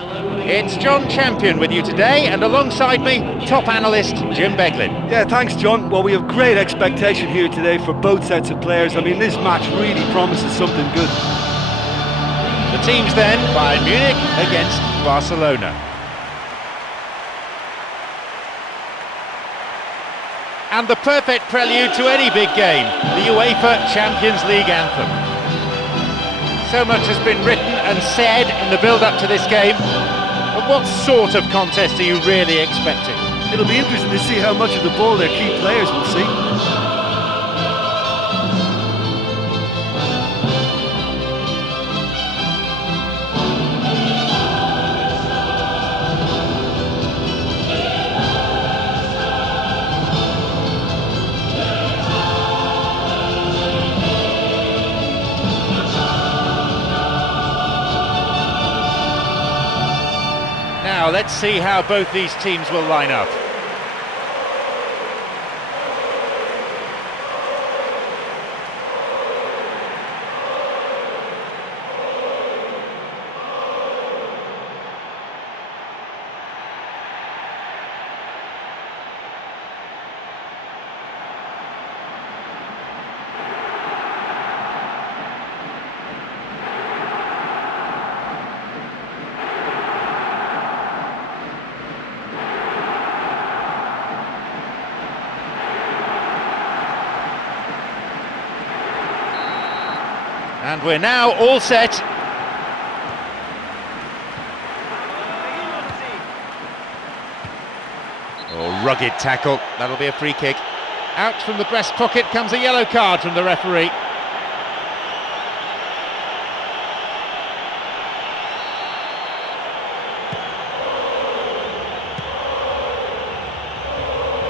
It's John Champion with you today, and alongside me, top analyst Jim Beglin. Yeah, thanks John. Well, we have great expectation here today for both sets of players. I mean, this match really promises something good. The teams then, Bayern Munich against Barcelona. And the perfect prelude to any big game, the UEFA Champions League anthem. So much has been written and said in the build-up to this game, but what sort of contest are you really expecting? It'll be interesting to see how much of the ball their key players will see. Now let's see how both these teams will line up. And we're now all set. Oh, rugged tackle. That'll be a free kick. Out from the breast pocket comes a yellow card from the referee.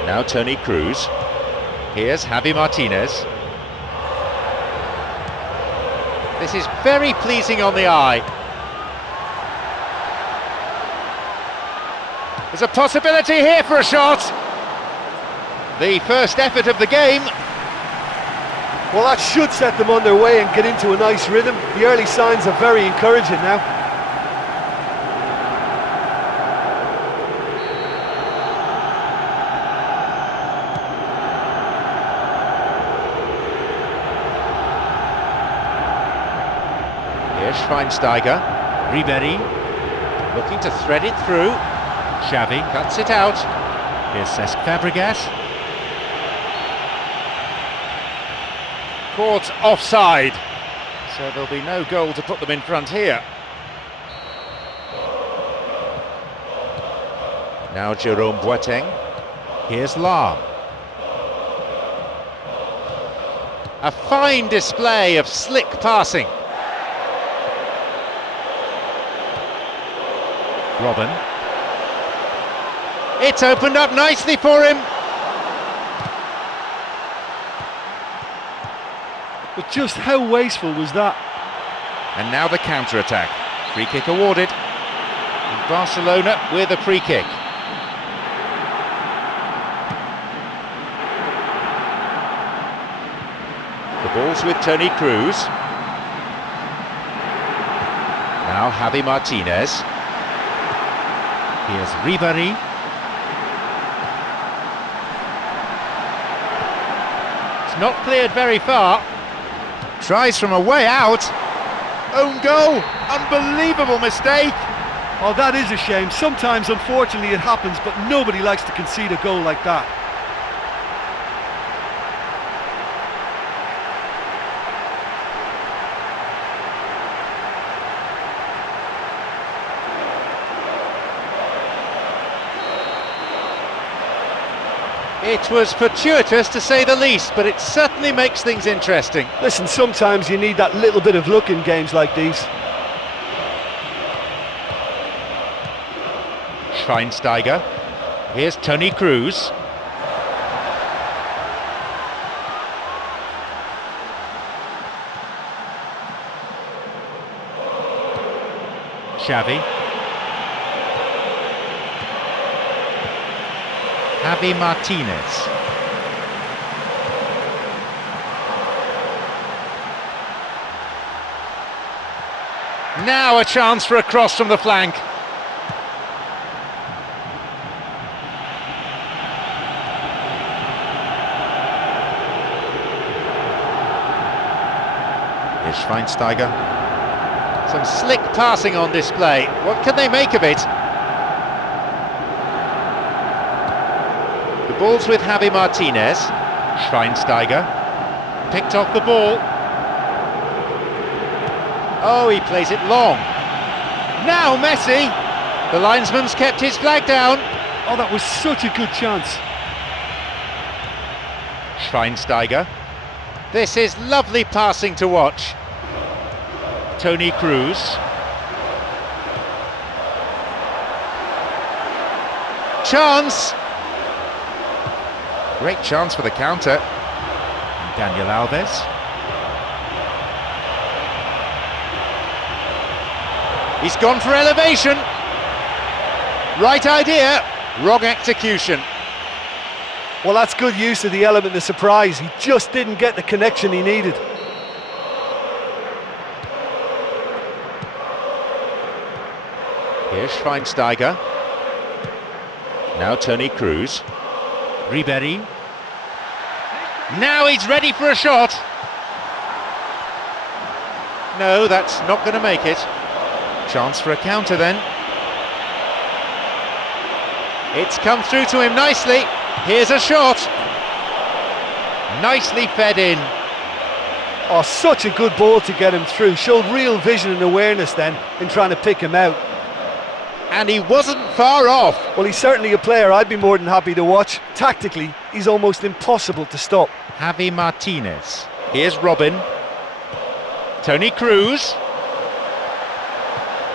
Now Toni Kroos. Here's Javi Martinez. This is very pleasing on the eye. There's a possibility here for a shot. The first effort of the game. Well, that should set them on their way and get into a nice rhythm. The early signs are very encouraging now. Schweinsteiger, Ribéry, looking to thread it through. Xavi cuts it out. Here's Cesc Fabregas. Caught offside, so there'll be no goal to put them in front here. Now Jerome Boateng. Here's Lahm. A fine display of slick passing. Robin. It's opened up nicely for him. But just how wasteful was that? And now the counter-attack. Free kick awarded. And Barcelona with a free kick. The ball's with Toni Kroos. Now Javi Martinez. Here's Ribéry. It's not cleared very far. Tries from a way out. Own goal. Unbelievable mistake. Oh, that is a shame. Sometimes, unfortunately, it happens, but nobody likes to concede a goal like that. It was fortuitous to say the least, but it certainly makes things interesting. Listen, sometimes you need that little bit of luck in games like these. Schweinsteiger. Here's Toni Kroos. Xavi. Javi Martinez. Now a chance for a cross from the flank. Here's Schweinsteiger. Some slick passing on display. What can they make of it? The ball's with Javi Martinez. Schweinsteiger picked off the ball. Oh, he plays it long. Now Messi. The linesman's kept his flag down. Oh, that was such a good chance. Schweinsteiger. This is lovely passing to watch. Toni Kroos. Chance. Great chance for the counter. And Daniel Alves. He's gone for elevation. Right idea, wrong execution. Well, that's good use of the element of surprise. He just didn't get the connection he needed. Here's Schweinsteiger. Now Toni Kroos. Ribéry. Now he's ready for a shot. No, that's not going to make it. Chance for a counter then. It's come through to him nicely. Here's a shot. Nicely fed in. Oh, such a good ball to get him through. Showed real vision and awareness then in trying to pick him out. And he wasn't far off. Well, he's certainly a player I'd be more than happy to watch. Tactically, he's almost impossible to stop. Javi Martinez. Here's Robin. Toni Kroos.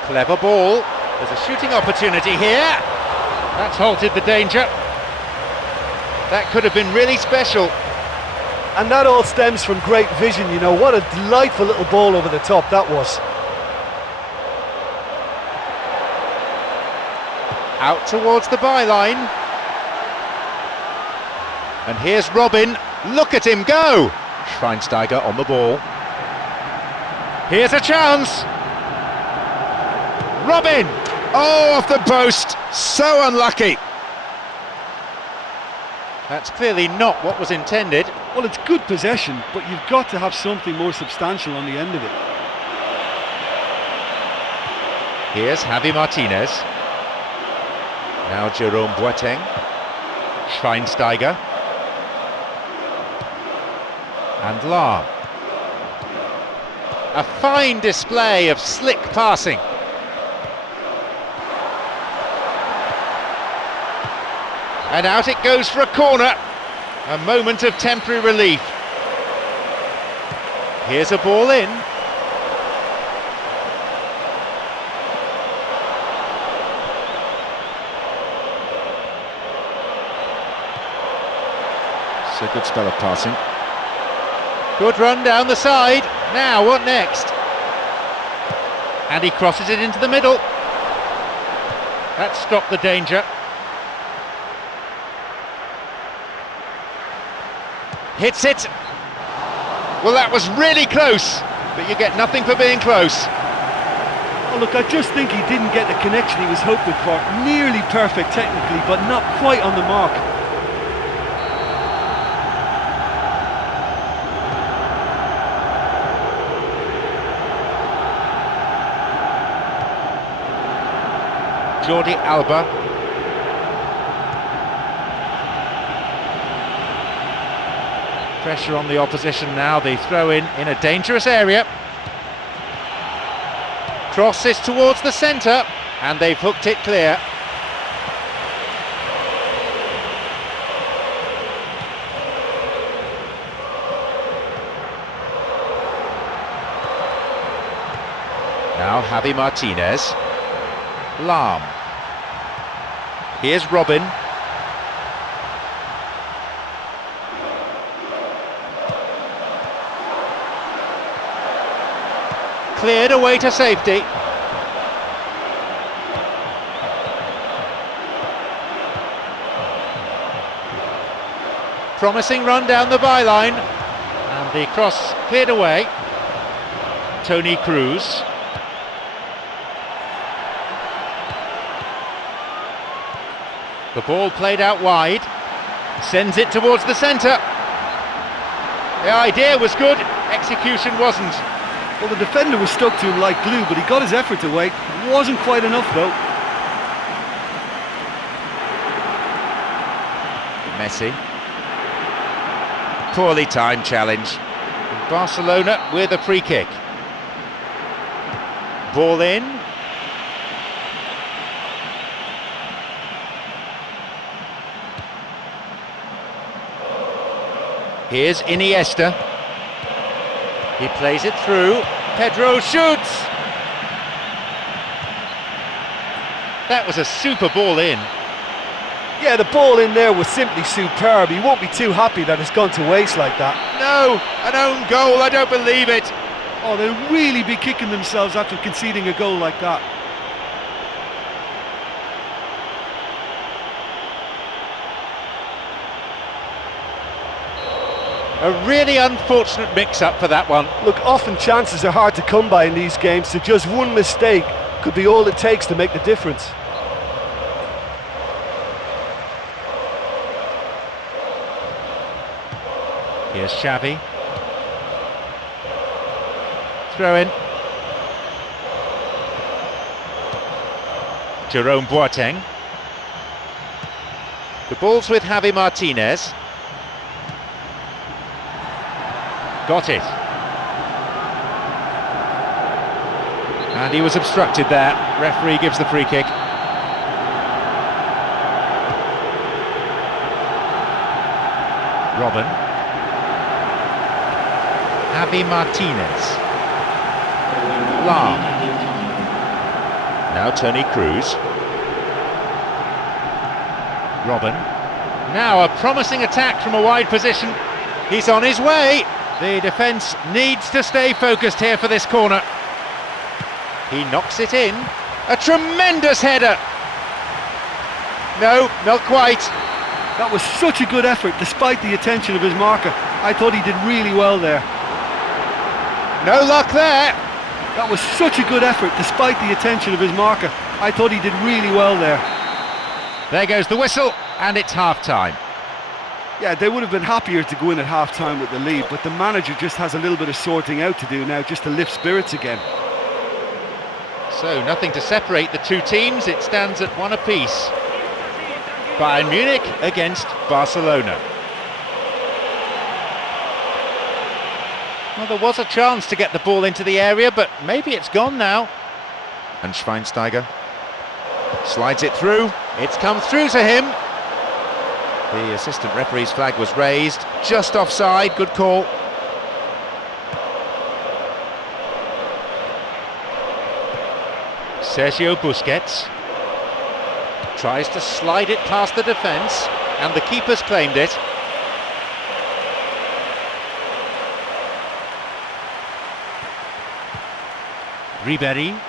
Clever ball. There's a shooting opportunity here. That's halted the danger. That could have been really special. And that all stems from great vision, you know. What a delightful little ball over the top that was. Out towards the byline. And here's Robin. Look at him go! Schweinsteiger on the ball. Here's a chance. Robin! Oh, off the post. So unlucky. That's clearly not what was intended. Well, it's good possession, but you've got to have something more substantial on the end of it. Here's Javi Martinez. Now Jerome Boateng. Schweinsteiger. And Lahm. A fine display of slick passing. And out it goes for a corner. A moment of temporary relief. Here's a ball in. It's a good spell of passing. Good run down the side. Now what next? And he crosses it into the middle. That stopped the danger. Hits it. Well, that was really close, but you get nothing for being close. Oh, look, I just think he didn't get the connection he was hoping for. Nearly perfect technically, but not quite on the mark. Jordi Alba. Pressure on the opposition now, they throw in a dangerous area. Crosses towards the centre, and they've hooked it clear. Now Javi Martinez. Lahm. Here's Robin. Cleared away to safety. Promising run down the byline. And the cross cleared away. Toni Kroos. The ball played out wide. Sends it towards the centre. The idea was good, execution wasn't. Well, the defender was stuck to him like glue, but he got his effort away. Wasn't quite enough, though. Messi. Poorly timed challenge. Barcelona with a free kick. Ball in. Here's Iniesta. He plays it through. Pedro shoots. That was a super ball in. Yeah, the ball in there was simply superb. He won't be too happy that it's gone to waste like that. No, an own goal, I don't believe it. Oh, they'll really be kicking themselves after conceding a goal like that. A really unfortunate mix-up for that one. Look, often chances are hard to come by in these games, so just one mistake could be all it takes to make the difference. Here's Xavi. Throw in. Jerome Boateng. The ball's with Javi Martinez. Got it. And he was obstructed there. Referee gives the free kick. Robin. Javi Martinez. Lam. Now Toni Kroos. Robin. Now a promising attack from a wide position. He's on his way. The defence needs to stay focused here for this corner. He knocks it in. A tremendous header. No, not quite. That was such a good effort despite the attention of his marker. I thought he did really well there. No luck there. That was such a good effort despite the attention of his marker. I thought he did really well there. There goes the whistle, and it's half-time. Yeah, they would have been happier to go in at half-time with the lead, but the manager just has a little bit of sorting out to do now just to lift spirits again. So nothing to separate the two teams, it stands at one apiece. Bayern Munich against Barcelona. Well, there was a chance to get the ball into the area, but maybe it's gone now. And Schweinsteiger slides it through. It's come through to him. The assistant referee's flag was raised, just offside, good call. Sergio Busquets tries to slide it past the defence, and the keeper's claimed it. Ribéry.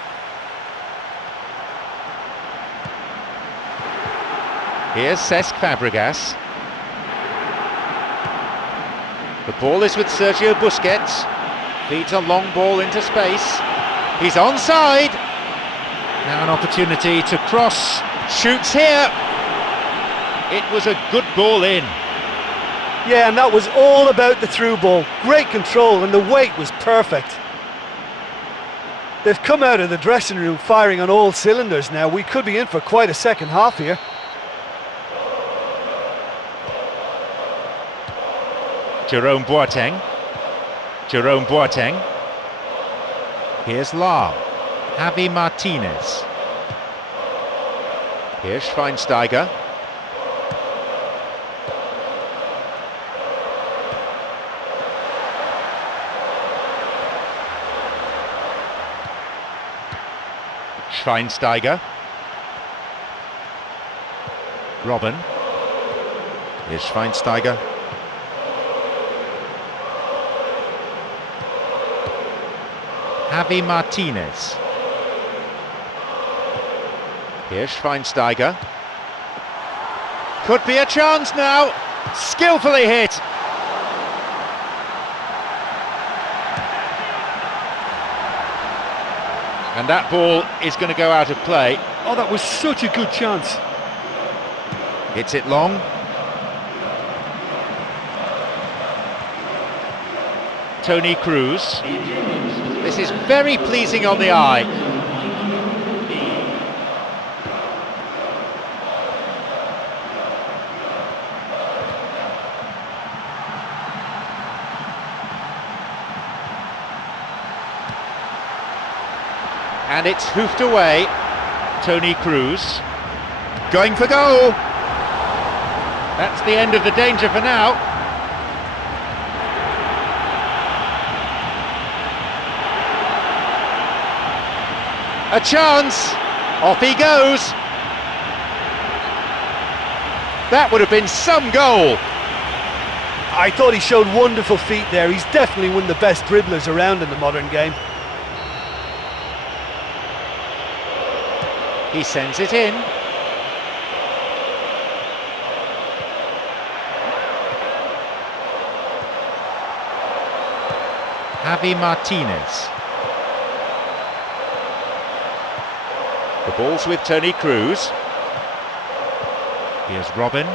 Here's Cesc Fabregas. The ball is with Sergio Busquets. Feeds a long ball into space. He's onside. Now an opportunity to cross. Shoots here. It was a good ball in. Yeah, and that was all about the through ball. Great control, and the weight was perfect. They've come out of the dressing room firing on all cylinders now. We could be in for quite a second half here. Jerome Boateng. Jerome Boateng. Here's Lam. Javi Martinez. Here's Schweinsteiger. Schweinsteiger. Robin. Here's Schweinsteiger. Javi Martinez. Here's Schweinsteiger. Could be a chance now. Skillfully hit. And that ball is going to go out of play. Oh, that was such a good chance. Hits it long. Toni Kroos. This is very pleasing on the eye. And it's hoofed away. Toni Kroos going for goal. That's the end of the danger for now. A chance. Off he goes. That would have been some goal. I thought he showed wonderful feet there. He's definitely one of the best dribblers around in the modern game. He sends it in. Javi Martinez. The ball's with Toni Kroos. Here's Robin.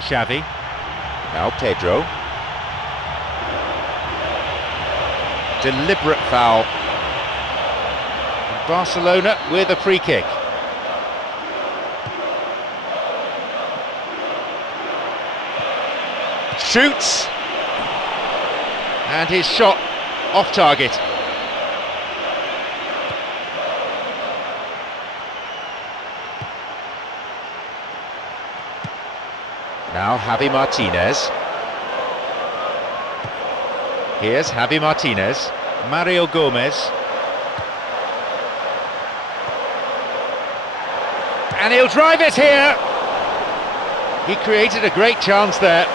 Xavi. Now Pedro. Deliberate foul. Barcelona with a free kick. Shoots. And his shot off target. Now Javi Martinez. Here's Javi Martinez. Mario Gomez. And he'll drive it here. He created a great chance there.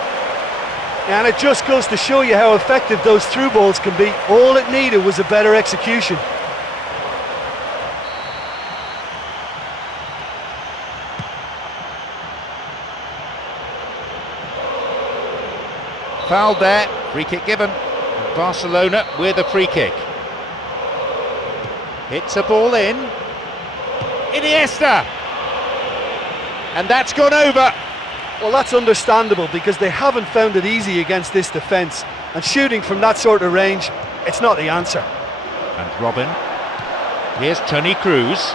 And it just goes to show you how effective those through balls can be. All it needed was a better execution. Fouled there, free kick given. Barcelona with a free kick. Hits a ball in. Iniesta! And that's gone over. Well, that's understandable because they haven't found it easy against this defence. And shooting from that sort of range, it's not the answer. And Robin. Here's Toni Kroos.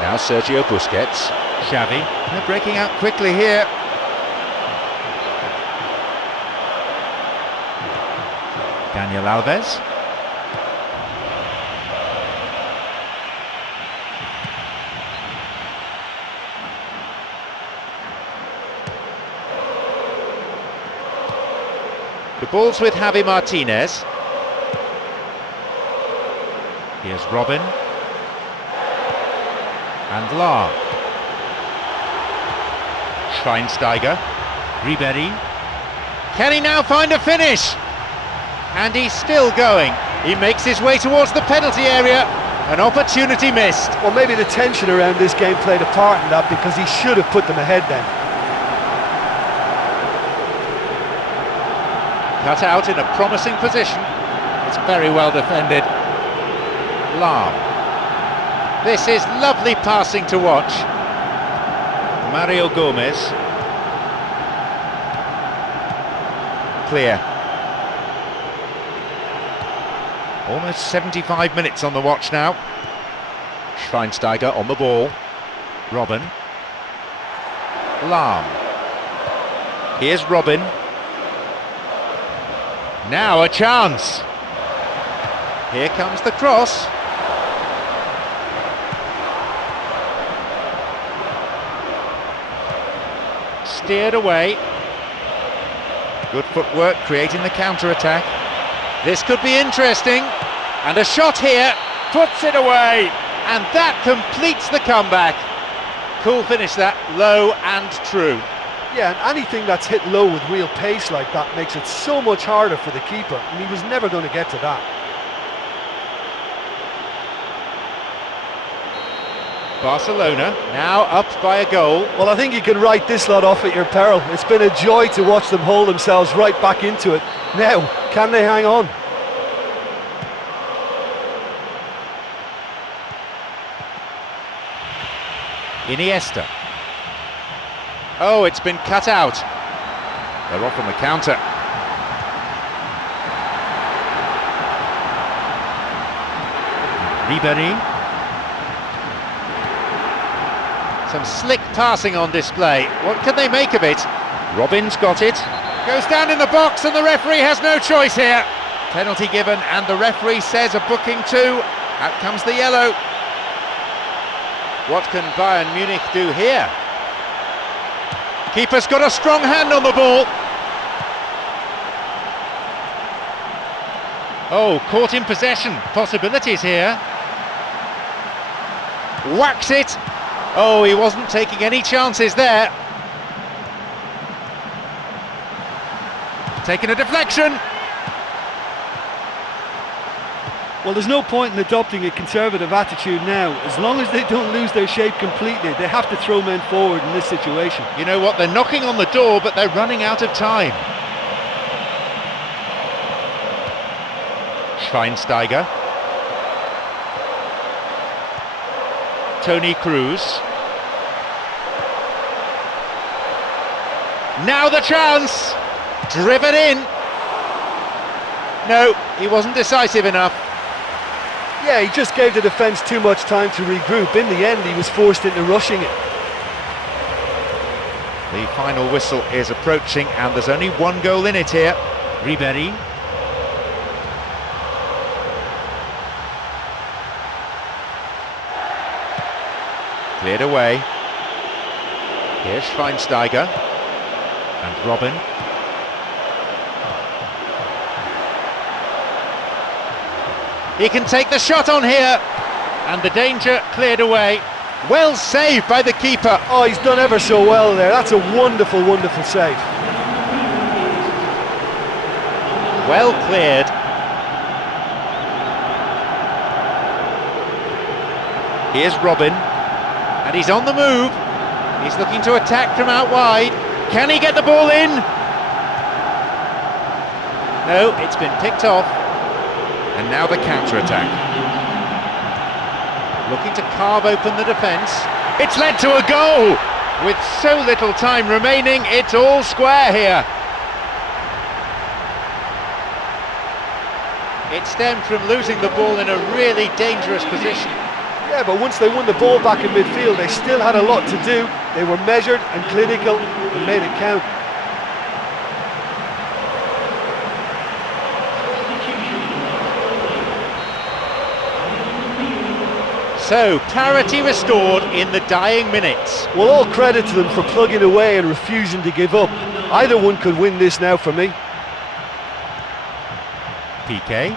Now Sergio Busquets. Xavi. They're breaking out quickly here. Daniel Alves. The ball's with Javi Martinez. Here's Robin. And Lahm. Schweinsteiger. Ribéry. Can he now find a finish? And he's still going. He makes his way towards the penalty area. An opportunity missed. Well, maybe the tension around this game played a part in that because he should have put them ahead then. Cut out in a promising position. It's very well defended. Lahm. This is lovely passing to watch. Mario Gomez. Clear. Almost 75 minutes on the watch now. Schweinsteiger on the ball. Robin. Lahm. Here's Robin. Now a chance. Here comes the cross. Steered away. Good footwork creating the counter-attack. This could be interesting. And a shot here. Puts it away. And that completes the comeback. Cool finish that, low and true. Yeah, and anything that's hit low with real pace like that makes it so much harder for the keeper, and he was never going to get to that. Barcelona now up by a goal. Well, I think you can write this lot off at your peril. It's been a joy to watch them hold themselves right back into it. Now, can they hang on? Iniesta. Oh, it's been cut out. They're off on the counter. Ribéry. Some slick passing on display. What can they make of it? Robin's got it. Goes down in the box and the referee has no choice here. Penalty given and the referee says a booking too. Out comes the yellow. What can Bayern Munich do here? Keeper's got a strong hand on the ball. Oh, caught in possession. Possibilities here. Whacks it. Oh, he wasn't taking any chances there. Taking a deflection. Well, there's no point in adopting a conservative attitude now. As long as they don't lose their shape completely, they have to throw men forward in this situation. You know what, they're knocking on the door, but they're running out of time. Schweinsteiger. Toni Kroos. Now the chance! Driven in! No, he wasn't decisive enough. Yeah, he just gave the defence too much time to regroup. In the end, he was forced into rushing it. The final whistle is approaching and there's only one goal in it here. Ribéry. Cleared away. Here's Schweinsteiger. And Robin. He can take the shot on here. And the danger cleared away. Well saved by the keeper. Oh, he's done ever so well there. That's a wonderful, wonderful save. Well cleared. Here's Robin. And he's on the move. He's looking to attack from out wide. Can he get the ball in? No, it's been picked off. And now the counter-attack. Looking to carve open the defence. It's led to a goal! With so little time remaining, it's all square here. It stemmed from losing the ball in a really dangerous position. Yeah, but once they won the ball back in midfield, they still had a lot to do. They were measured and clinical and made it count. So, parity restored in the dying minutes. Well, all credit to them for plugging away and refusing to give up. Either one could win this now for me. Piqué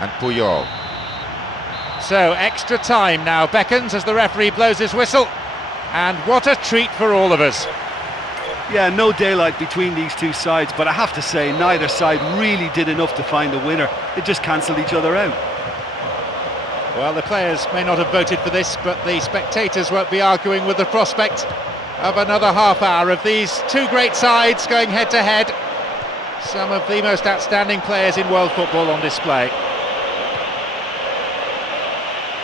and Puyol. So, extra time now beckons as the referee blows his whistle. And what a treat for all of us. Yeah, no daylight between these two sides, but I have to say neither side really did enough to find a winner. They just cancelled each other out. Well, the players may not have voted for this, but the spectators won't be arguing with the prospect of another half hour of these two great sides going head to head. Some of the most outstanding players in world football on display.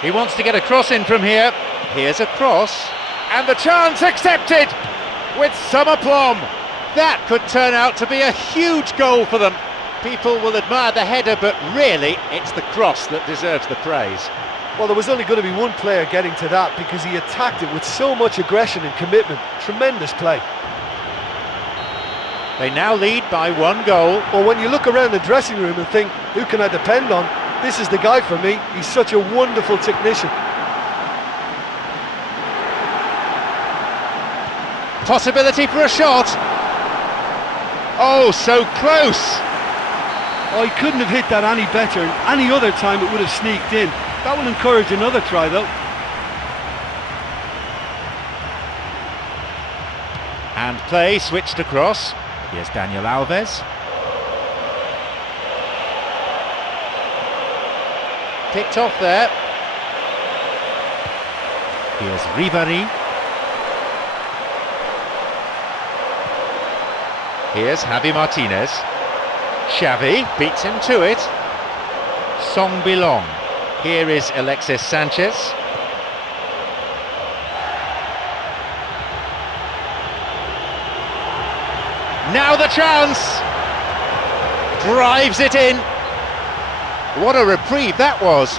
He wants to get a cross in from here. Here's a cross. And the chance accepted with some aplomb. That could turn out to be a huge goal for them. People will admire the header, but really it's the cross that deserves the praise. Well, there was only going to be one player getting to that because he attacked it with so much aggression and commitment. Tremendous play. They now lead by one goal. Well, when you look around the dressing room and think, who can I depend on? This is the guy for me. He's such a wonderful technician. Possibility for a shot. Oh, so close. Oh, he couldn't have hit that any better. Any other time it would have sneaked in. That will encourage another try though. And play switched across. Here's Daniel Alves. Picked off there. Here's Ribéry. Here's Javi Martinez. Xavi beats him to it. Song Bilong. Here is Alexis Sanchez. Now the chance! Drives it in. What a reprieve that was.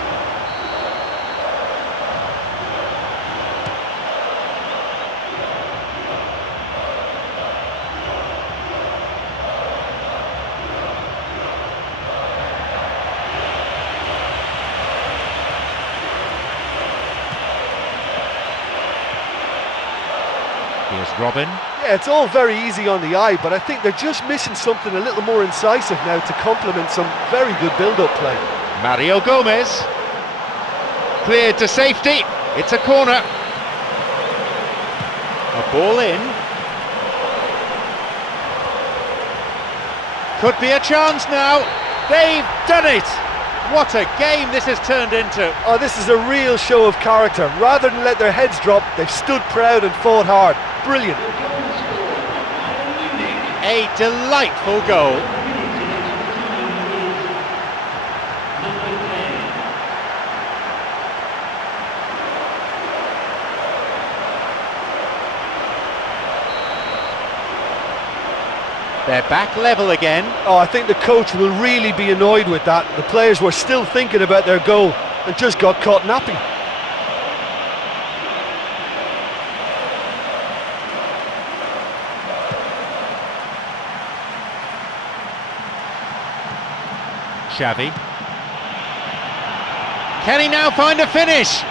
Here's Robin. Yeah, it's all very easy on the eye, but I think they're just missing something a little more incisive now to complement some very good build-up play. Mario Gomez. Cleared to safety. It's a corner. A ball in. Could be a chance now. They've done it. What a game this has turned into. Oh, this is a real show of character. Rather than let their heads drop, they've stood proud and fought hard. Brilliant. A delightful goal. They're back level again. Oh, I think the coach will really be annoyed with that. The players were still thinking about their goal and just got caught napping. Xavi. Can he now find a finish?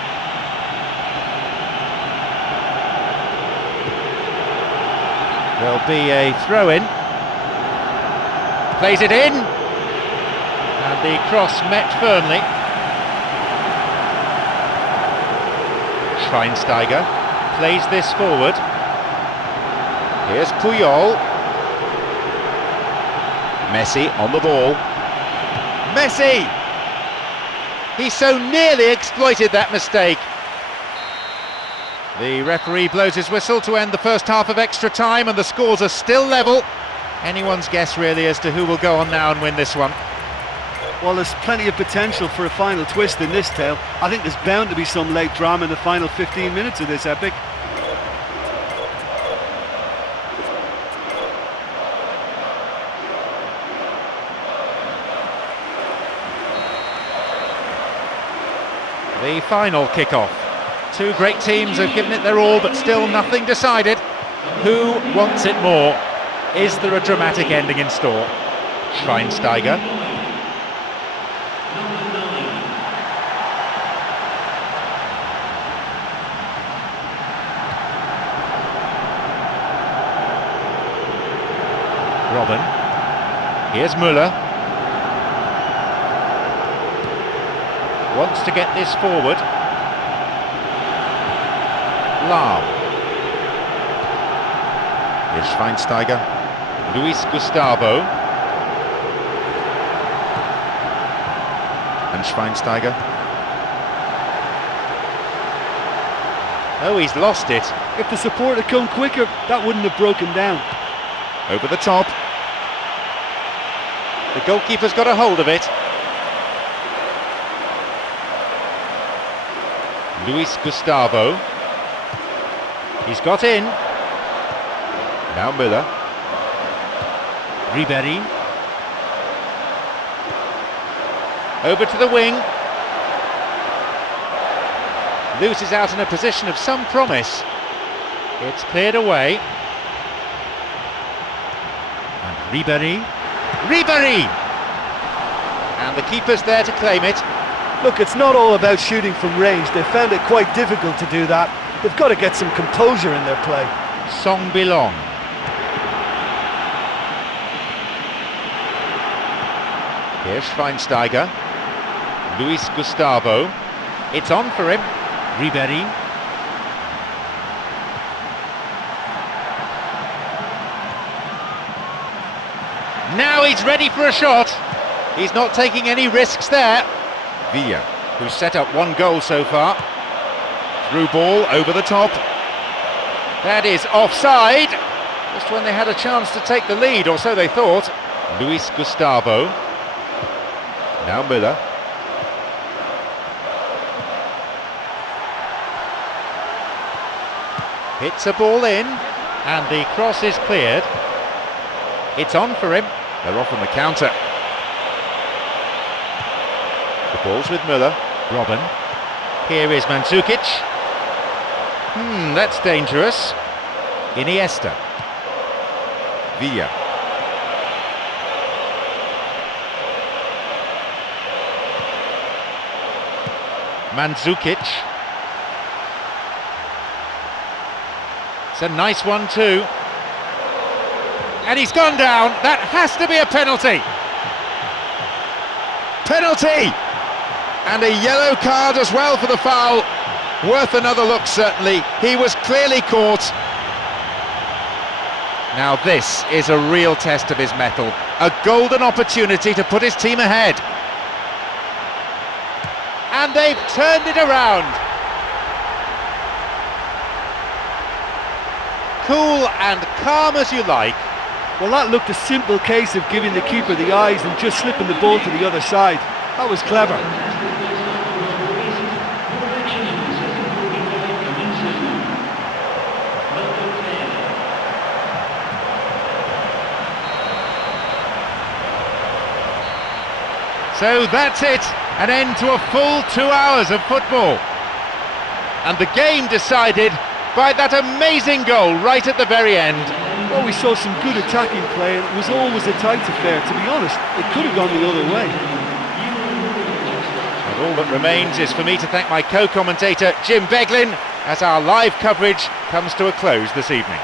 There'll be a throw-in. Plays it in. And the cross met firmly. Schweinsteiger plays this forward. Here's Puyol. Messi on the ball. Messi! He so nearly exploited that mistake. The referee blows his whistle to end the first half of extra time, and the scores are still level. Anyone's guess really as to who will go on now and win this one. Well, there's plenty of potential for a final twist in this tale. I think there's bound to be some late drama in the final 15 minutes of this epic. The final kick-off. Two great teams have given it their all, but still nothing decided. Who wants it more? Is there a dramatic ending in store? Schweinsteiger. Robin. Here's Müller. Wants to get this forward. Lahm. Here's Schweinsteiger. Luis Gustavo. And Schweinsteiger. Oh, he's lost it. If the support had come quicker, that wouldn't have broken down. Over the top. The goalkeeper's got a hold of it. Luis Gustavo. He's got in. Now Müller. Ribéry. Over to the wing. Loses out in a position of some promise. It's cleared away. And Ribéry. Ribéry! And the keeper's there to claim it. Look, it's not all about shooting from range. They found it quite difficult to do that. They've got to get some composure in their play. Song Bilong. Here's Schweinsteiger. Luis Gustavo. It's on for him. Ribéry. Now he's ready for a shot. He's not taking any risks there. Villa, who's set up one goal so far. Through ball over the top. That is offside. Just when they had a chance to take the lead, or so they thought. Luis Gustavo. Now Müller. Hits a ball in, and the cross is cleared. It's on for him. They're off on the counter. The ball's with Müller. Robben. Here is Mandzukic. That's dangerous. Iniesta. Villa. Mandzukic. It's a nice one too. And he's gone down. That has to be a penalty. Penalty! And a yellow card as well for the foul. Worth another look, certainly. He was clearly caught. Now this is a real test of his mettle. A golden opportunity to put his team ahead. And they've turned it around. Cool and calm as you like. Well, that looked a simple case of giving the keeper the eyes and just slipping the ball to the other side. That was clever. So that's it, an end to a full 2 hours of football. And the game decided by that amazing goal right at the very end. Well, we saw some good attacking play, and it was always a tight affair. To be honest, it could have gone the other way. And all that remains is for me to thank my co-commentator Jim Beglin as our live coverage comes to a close this evening.